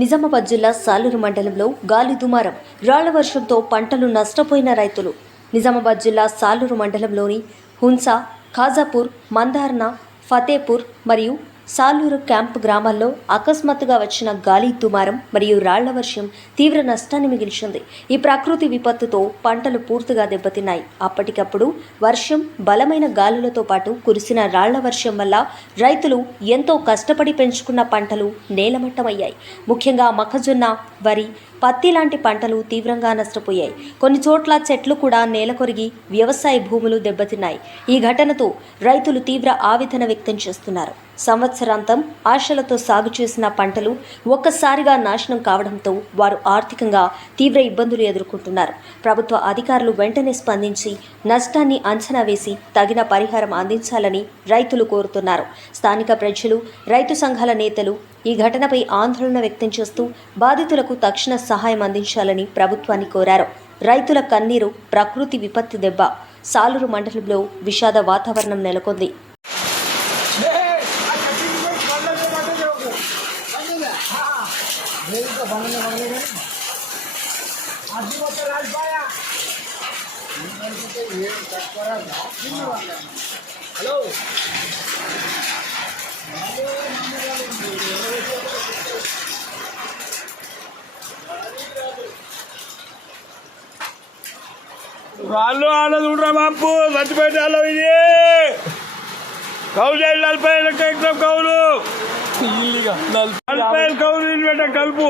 నిజామాబాద్ జిల్లా సాలూరు మండలంలో గాలి దుమారం, రాళ్ల వర్షంతో పంటలు నష్టపోయిన రైతులు. నిజామాబాద్ జిల్లా సాలూరు మండలంలోని హున్సా, ఖాజాపూర్, మందార్న, ఫతేపూర్ మరియు సాలూరు క్యాంప్ గ్రామాల్లో అకస్మాత్తుగా వచ్చిన గాలి దుమారం మరియు రాళ్ల వర్షం తీవ్ర నష్టాన్ని మిగిల్చింది. ఈ ప్రకృతి విపత్తుతో పంటలు పూర్తిగా దెబ్బతిన్నాయి. అప్పటికప్పుడు వర్షం, బలమైన గాలులతో పాటు కురిసిన రాళ్ల వర్షం వల్ల రైతులు ఎంతో కష్టపడి పెంచుకున్న పంటలు నేలమట్టమయ్యాయి. ముఖ్యంగా మొక్కజొన్న, వరి, పత్తి లాంటి పంటలు తీవ్రంగా నష్టపోయాయి. కొన్ని చోట్ల చెట్లు కూడా నేలకొరిగి వ్యవసాయ భూములు దెబ్బతిన్నాయి. ఈ ఘటనతో రైతులు తీవ్ర ఆవేదన వ్యక్తం చేస్తున్నారు. సంవత్సరాంతం ఆశలతో సాగు చేసిన పంటలు ఒక్కసారిగా నాశనం కావడంతో వారు ఆర్థికంగా తీవ్ర ఇబ్బందులు ఎదుర్కొంటున్నారు. ప్రభుత్వ అధికారులు వెంటనే స్పందించి నష్టాన్ని అంచనా వేసి తగిన పరిహారం అందించాలని రైతులు కోరుతున్నారు. స్థానిక ప్రజలు, రైతు సంఘాల నేతలు ఈ ఘటనపై ఆందోళన వ్యక్తం చేస్తూ బాధితులకు తక్షణ సహాయం అందించాలని ప్రభుత్వాన్ని కోరారు. రైతుల కన్నీరు, ప్రకృతి విపత్తు దెబ్బ. సాలూరు మండలంలో విషాద వాతావరణం నెలకొంది. వాళ్ళు ఆడదు ఉండరా బాపు మర్చిపోయాలో ఇది కౌలు 40 కౌలు 40 కౌలు కలుపు